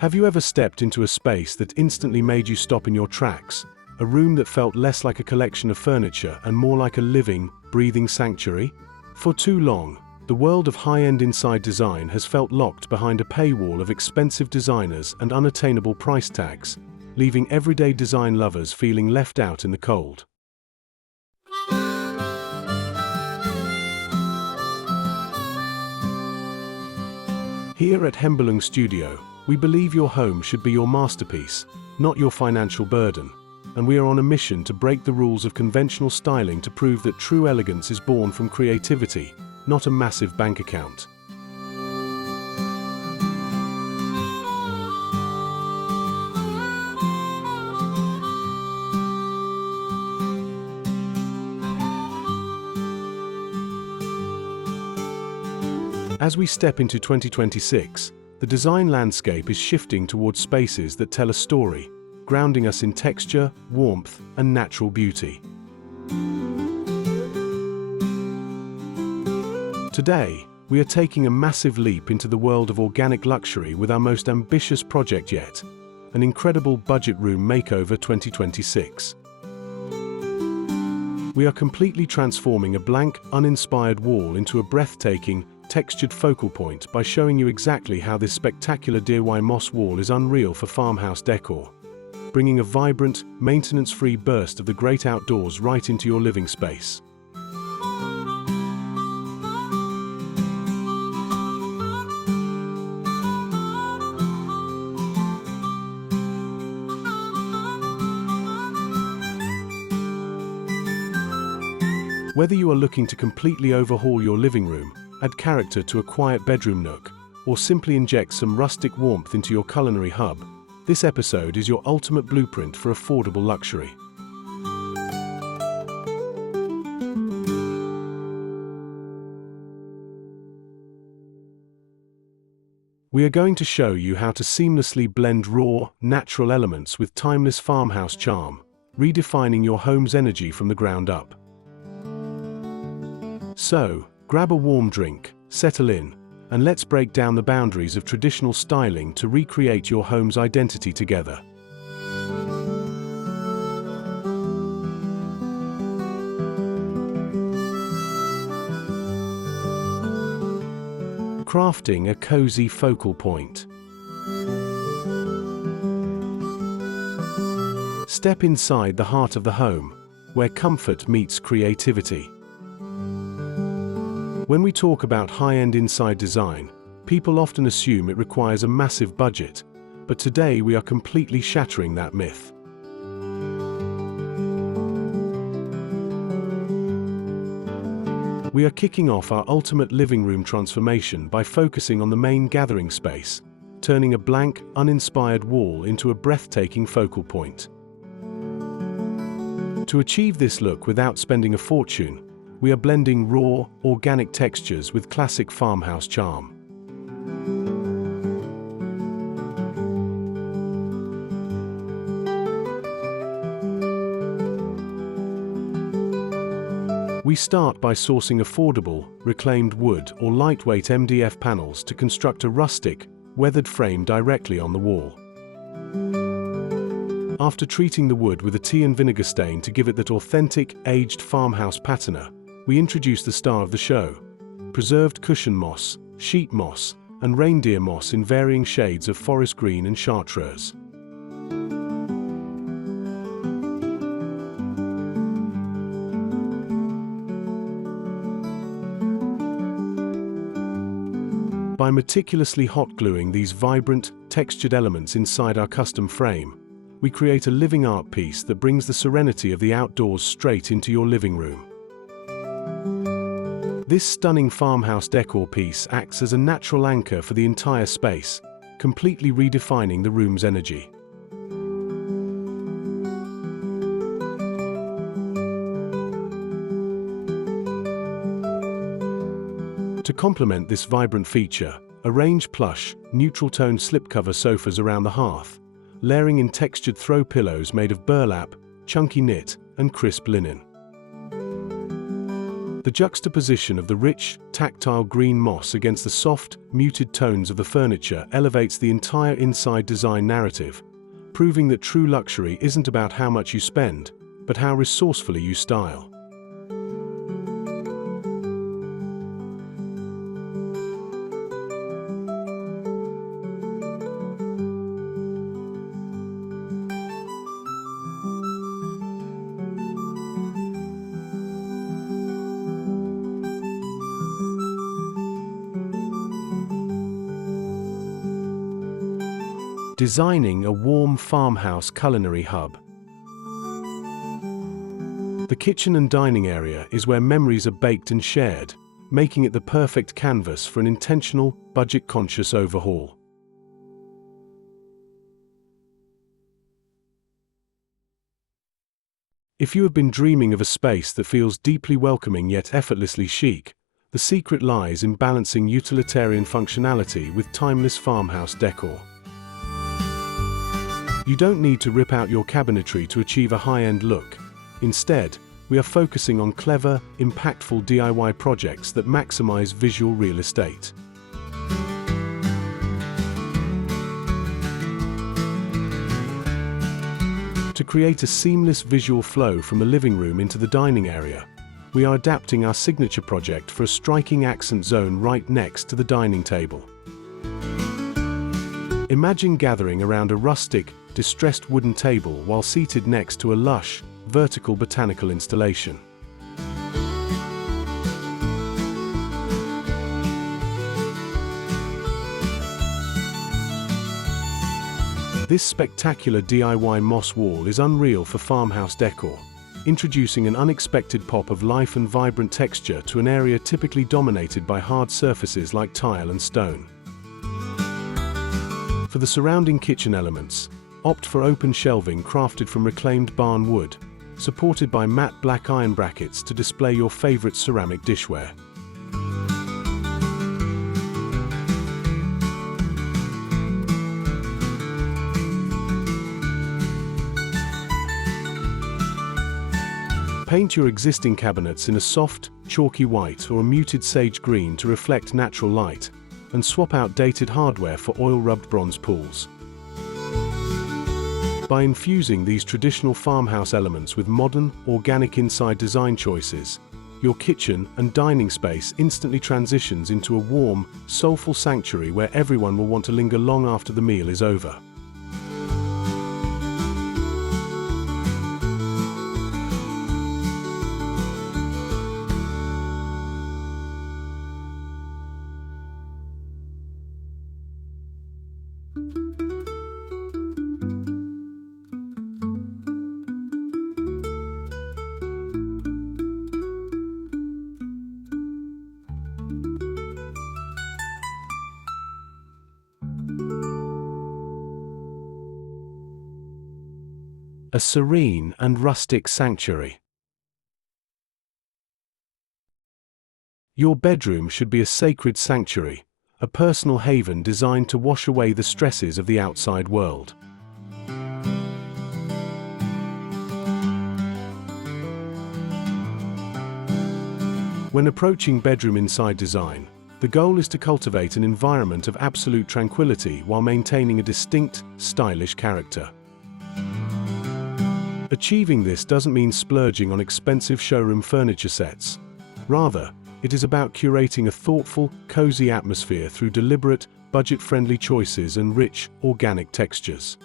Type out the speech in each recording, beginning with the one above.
Have you ever stepped into a space that instantly made you stop in your tracks? A room that felt less like a collection of furniture and more like a living, breathing sanctuary? For too long, the world of high-end inside design has felt locked behind a paywall of expensive designers and unattainable price tags, leaving everyday design lovers feeling left out in the cold. Here at Hembelung Studio, we believe your home should be your masterpiece, not your financial burden, and we are on a mission to break the rules of conventional styling to prove that true elegance is born from creativity, not a massive bank account. As we step into 2026, the design landscape is shifting towards spaces that tell a story, grounding us in texture, warmth, and natural beauty. Today, we are taking a massive leap into the world of organic luxury with our most ambitious project yet, an incredible Budget Room Makeover 2026. We are completely transforming a blank, uninspired wall into a breathtaking, textured focal point by showing you exactly how this spectacular DIY moss wall is unreal for Farmhouse Decor, bringing a vibrant, maintenance-free burst of the great outdoors right into your living space. Whether you are looking to completely overhaul your living room, add character to a quiet bedroom nook, or simply inject some rustic warmth into your culinary hub, this episode is your ultimate blueprint for affordable luxury. We are going to show you how to seamlessly blend raw, natural elements with timeless farmhouse charm, redefining your home's energy from the ground up. So, grab a warm drink, settle in, and let's break down the boundaries of traditional styling to recreate your home's identity together. Crafting a cozy focal point. Step inside the heart of the home, where comfort meets creativity. When we talk about high-end inside design, people often assume it requires a massive budget, but today we are completely shattering that myth. We are kicking off our ultimate living room transformation by focusing on the main gathering space, turning a blank, uninspired wall into a breathtaking focal point. To achieve this look without spending a fortune, we are blending raw, organic textures with classic farmhouse charm. We start by sourcing affordable, reclaimed wood or lightweight MDF panels to construct a rustic, weathered frame directly on the wall. After treating the wood with a tea and vinegar stain to give it that authentic, aged farmhouse patina, we introduce the star of the show: preserved cushion moss, sheet moss, and reindeer moss in varying shades of forest green and chartreuse. By meticulously hot gluing these vibrant, textured elements inside our custom frame, we create a living art piece that brings the serenity of the outdoors straight into your living room. This stunning farmhouse decor piece acts as a natural anchor for the entire space, completely redefining the room's energy. To complement this vibrant feature, arrange plush, neutral-toned slipcover sofas around the hearth, layering in textured throw pillows made of burlap, chunky knit, and crisp linen. The juxtaposition of the rich, tactile green moss against the soft, muted tones of the furniture elevates the entire inside design narrative, proving that true luxury isn't about how much you spend, but how resourcefully you style. Designing a warm farmhouse culinary hub. The kitchen and dining area is where memories are baked and shared, making it the perfect canvas for an intentional, budget-conscious overhaul. If you have been dreaming of a space that feels deeply welcoming yet effortlessly chic, the secret lies in balancing utilitarian functionality with timeless farmhouse decor. You don't need to rip out your cabinetry to achieve a high-end look. Instead, we are focusing on clever, impactful DIY projects that maximize visual real estate. To create a seamless visual flow from the living room into the dining area, we are adapting our signature project for a striking accent zone right next to the dining table. Imagine gathering around a rustic, distressed wooden table while seated next to a lush, vertical botanical installation. This spectacular DIY moss wall is unreal for farmhouse decor, introducing an unexpected pop of life and vibrant texture to an area typically dominated by hard surfaces like tile and stone. For the surrounding kitchen elements, opt for open shelving crafted from reclaimed barn wood, supported by matte black iron brackets to display your favorite ceramic dishware. Paint your existing cabinets in a soft, chalky white or a muted sage green to reflect natural light, and swap out dated hardware for oil-rubbed bronze pools. By infusing these traditional farmhouse elements with modern, organic inside design choices, your kitchen and dining space instantly transitions into a warm, soulful sanctuary where everyone will want to linger long after the meal is over. A serene and rustic sanctuary. Your bedroom should be a sacred sanctuary, a personal haven designed to wash away the stresses of the outside world. When approaching bedroom inside design, the goal is to cultivate an environment of absolute tranquility while maintaining a distinct, stylish character. Achieving this doesn't mean splurging on expensive showroom furniture sets. Rather, it is about curating a thoughtful, cozy atmosphere through deliberate, budget-friendly choices and rich, organic textures.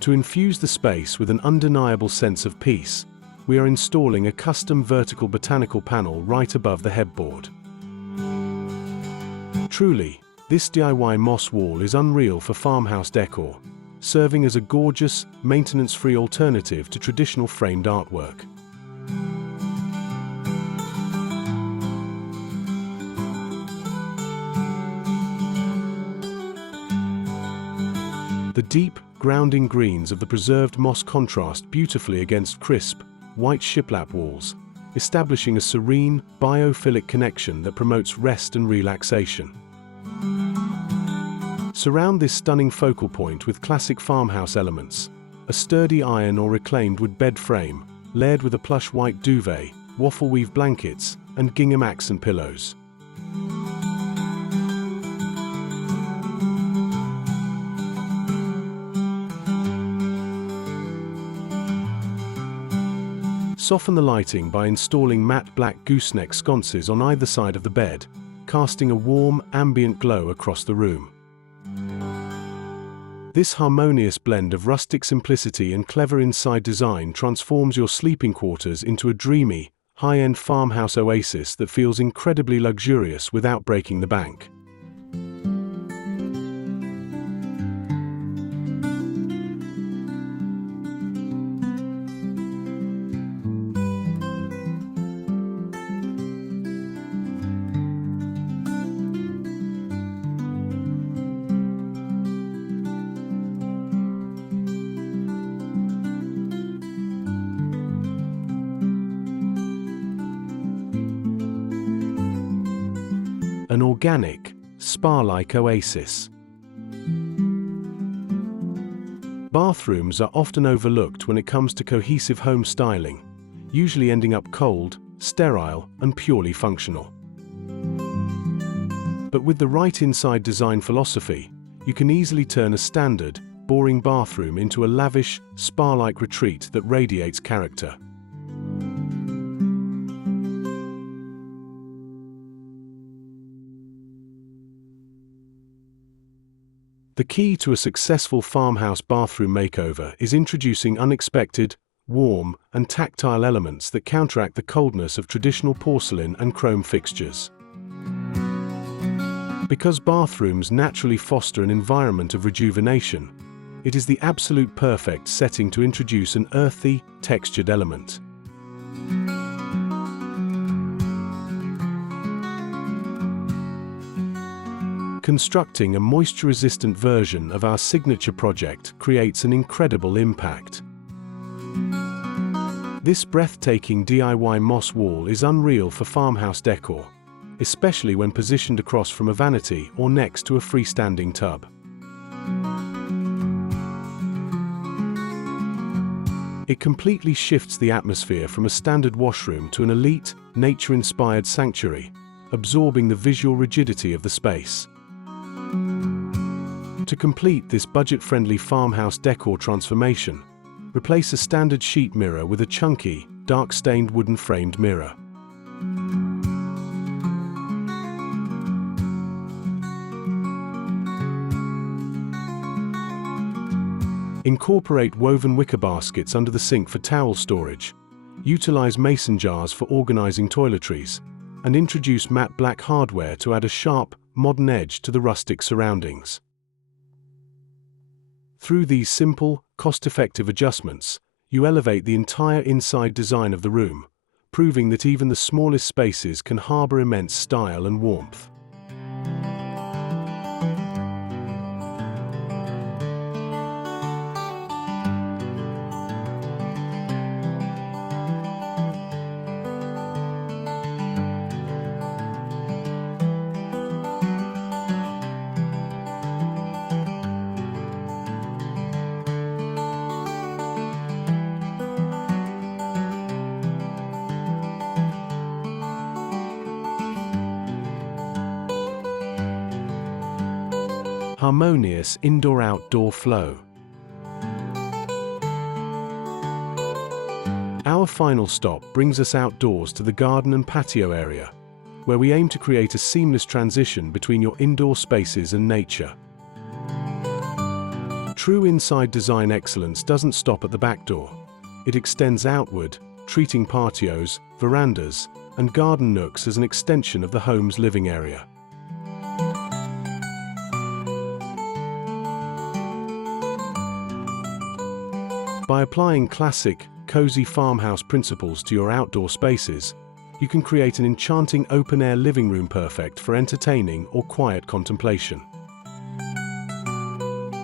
To infuse the space with an undeniable sense of peace, we are installing a custom vertical botanical panel right above the headboard. Truly, this DIY moss wall is unreal for farmhouse decor, serving as a gorgeous, maintenance-free alternative to traditional framed artwork. The deep, grounding greens of the preserved moss contrast beautifully against crisp, white shiplap walls, establishing a serene, biophilic connection that promotes rest and relaxation. Surround this stunning focal point with classic farmhouse elements: a sturdy iron or reclaimed wood bed frame, layered with a plush white duvet, waffle weave blankets, and gingham accent pillows. Soften the lighting by installing matte black gooseneck sconces on either side of the bed, casting a warm, ambient glow across the room. This harmonious blend of rustic simplicity and clever inside design transforms your sleeping quarters into a dreamy, high-end farmhouse oasis that feels incredibly luxurious without breaking the bank. An organic, spa-like oasis. Bathrooms are often overlooked when it comes to cohesive home styling, usually ending up cold, sterile, and purely functional. But with the right inside design philosophy, you can easily turn a standard, boring bathroom into a lavish, spa-like retreat that radiates character. The key to a successful farmhouse bathroom makeover is introducing unexpected, warm, and tactile elements that counteract the coldness of traditional porcelain and chrome fixtures. Because bathrooms naturally foster an environment of rejuvenation, it is the absolute perfect setting to introduce an earthy, textured element. Constructing a moisture-resistant version of our signature project creates an incredible impact. This breathtaking DIY moss wall is unreal for farmhouse decor, especially when positioned across from a vanity or next to a freestanding tub. It completely shifts the atmosphere from a standard washroom to an elite, nature-inspired sanctuary, absorbing the visual rigidity of the space. To complete this budget-friendly farmhouse decor transformation, replace a standard sheet mirror with a chunky, dark-stained wooden framed mirror. Incorporate woven wicker baskets under the sink for towel storage, utilize mason jars for organizing toiletries, and introduce matte black hardware to add a sharp, modern edge to the rustic surroundings. Through these simple, cost-effective adjustments, you elevate the entire inside design of the room, proving that even the smallest spaces can harbor immense style and warmth. Harmonious indoor-outdoor flow. Our final stop brings us outdoors to the garden and patio area, where we aim to create a seamless transition between your indoor spaces and nature. True inside design excellence doesn't stop at the back door. It extends outward, treating patios, verandas, and garden nooks as an extension of the home's living area. By applying classic, cozy farmhouse principles to your outdoor spaces, you can create an enchanting open-air living room perfect for entertaining or quiet contemplation.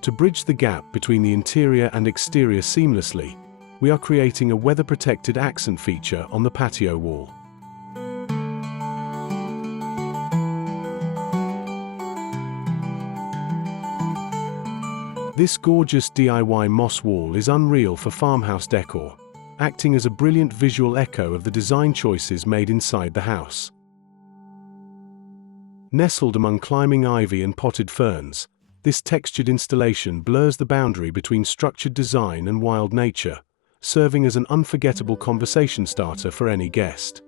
To bridge the gap between the interior and exterior seamlessly, we are creating a weather-protected accent feature on the patio wall. This gorgeous DIY moss wall is unreal for farmhouse decor, acting as a brilliant visual echo of the design choices made inside the house. Nestled among climbing ivy and potted ferns, this textured installation blurs the boundary between structured design and wild nature, serving as an unforgettable conversation starter for any guest.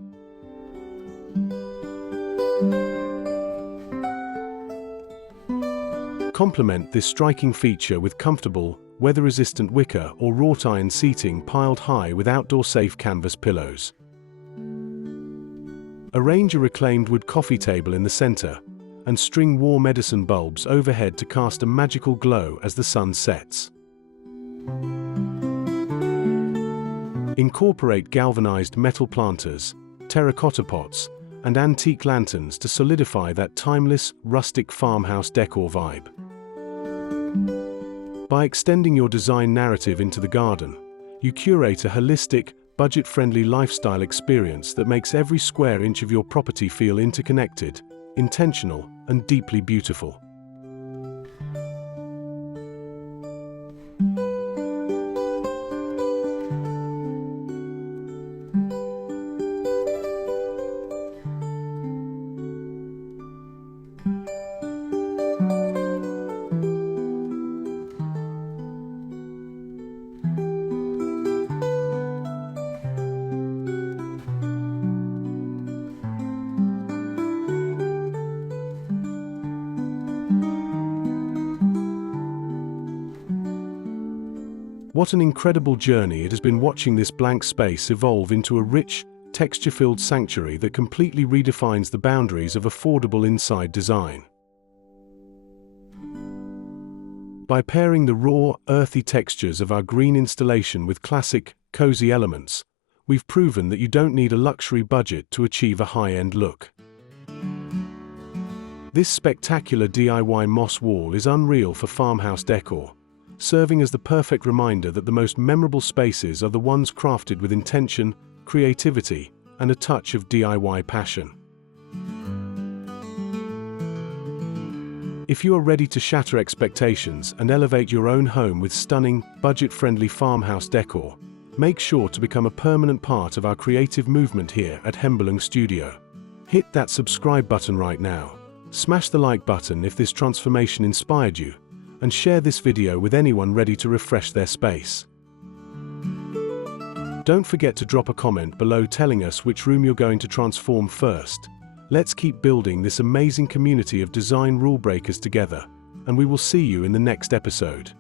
Complement this striking feature with comfortable, weather-resistant wicker or wrought iron seating piled high with outdoor-safe canvas pillows. Arrange a reclaimed wood coffee table in the center, and string warm Edison bulbs overhead to cast a magical glow as the sun sets. Incorporate galvanized metal planters, terracotta pots, and antique lanterns to solidify that timeless, rustic farmhouse decor vibe. By extending your design narrative into the garden, you curate a holistic, budget-friendly lifestyle experience that makes every square inch of your property feel interconnected, intentional, and deeply beautiful. What an incredible journey it has been watching this blank space evolve into a rich, texture-filled sanctuary that completely redefines the boundaries of affordable inside design. By pairing the raw, earthy textures of our green installation with classic, cozy elements, we've proven that you don't need a luxury budget to achieve a high-end look. This spectacular DIY moss wall is unreal for farmhouse decor, serving as the perfect reminder that the most memorable spaces are the ones crafted with intention, creativity, and a touch of DIY passion. If you are ready to shatter expectations and elevate your own home with stunning, budget-friendly farmhouse decor, make sure to become a permanent part of our creative movement here at Hembelung Studio. Hit that subscribe button right now, smash the like button if this transformation inspired you, and share this video with anyone ready to refresh their space. Don't forget to drop a comment below telling us which room you're going to transform first. Let's keep building this amazing community of design rule breakers together, and we will see you in the next episode.